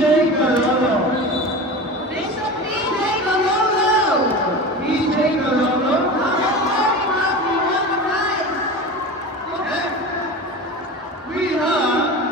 Galolo. Mr. PJ Galolo. PJ Galolo. We have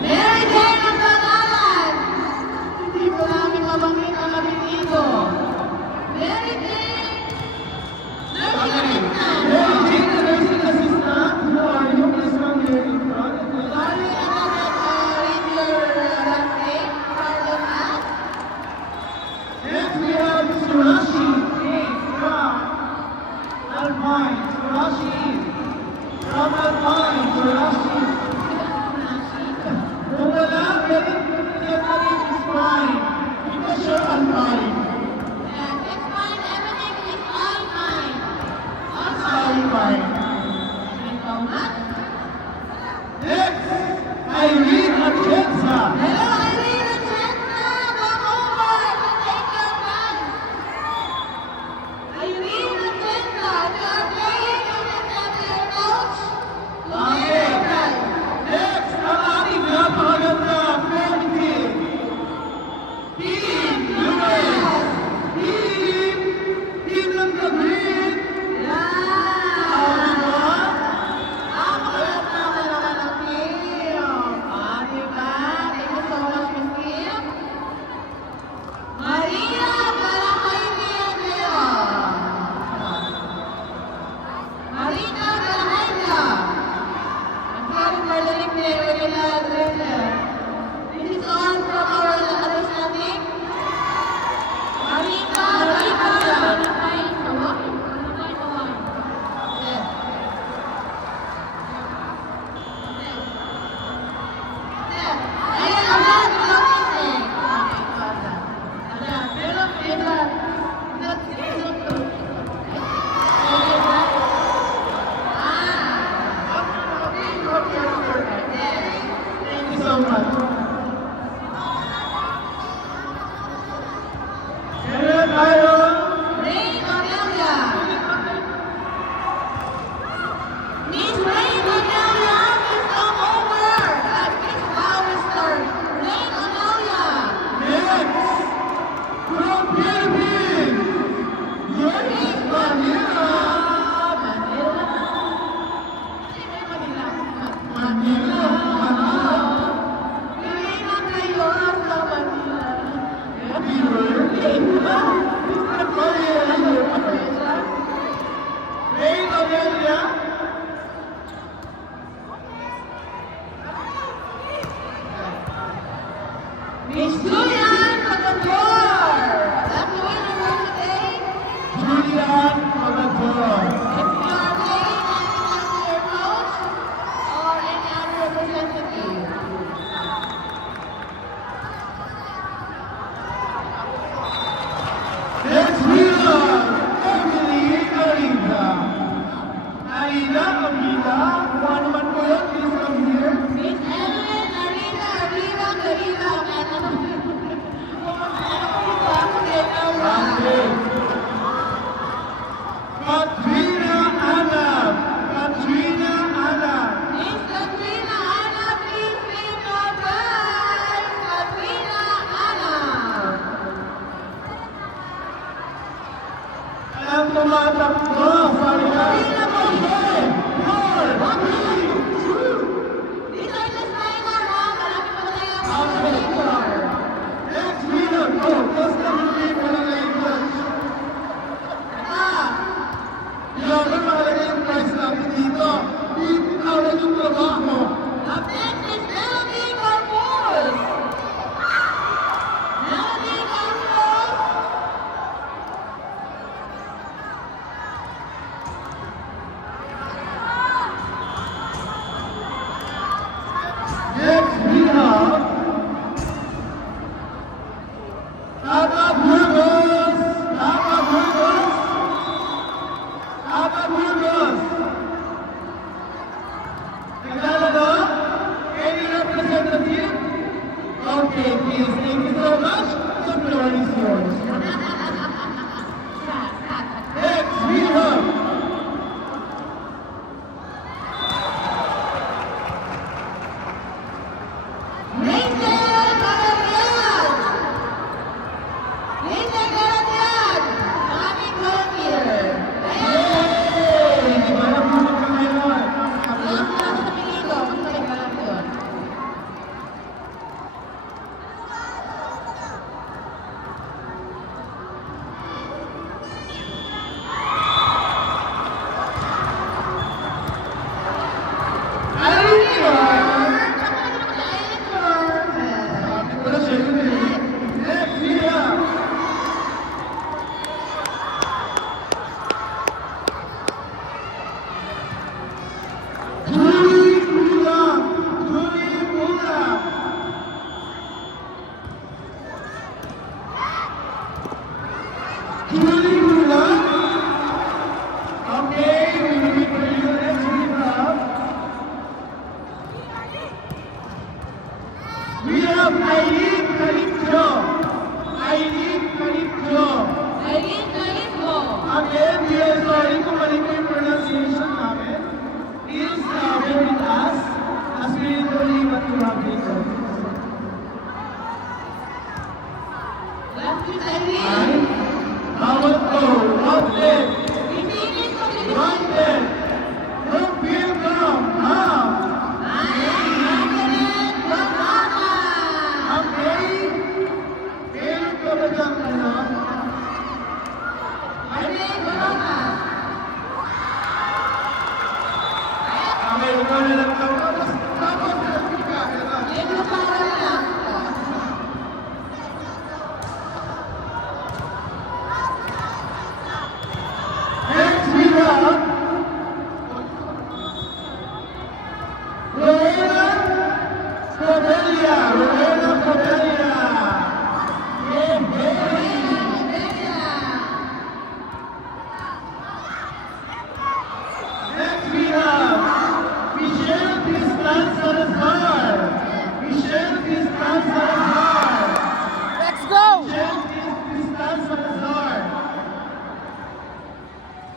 Mary Jane ang pangalan. Hindi po namin mabanggit ang apelido. Mary Jane. Nursing assistant. Mary Jane, the nursing assistant. Who are you? Please come here in front. Sorry, I cannot read your last name. Pardon us. Next we have Surashi from Alpine. Surashi from Alpine. Surashi. Kung wala, pwede yan na rin is fine. Because you're Alpine. Yes, it's fine. Everything is all fine. All Alpine. fine. Thank you so much. Next, Irene Atienza. Hello, Irene and Chandra. Come over and take your guns. Irene and Chandra, you are playing. You can tell your coach. To Okay. take your guns. Next, ang ating napakaganda friend team. Team US. Team ng Green. This is all from our understanding. Marina, Yes. Ayan, ayan, ayan. Ayan, pero, Thank you so much. Meron tayong Rain Cornelia. Miss Rain Cornelia, please come over. Miss Forrester. Rain Cornelia. next from Philippines. Grace Manila. Manila. Happy birthday. Mr. Manila. Rain Amelia. Miss Julian Pagandor. That's the winner for today. Julian Pagador. If you are playing any of your coach or any other representative. Next we have Emily Arida. Arida, Amila. Kung ano man po yun, please come here. Miss Evelyn Arena Arriba Garida. Aileen Calypso. Aileen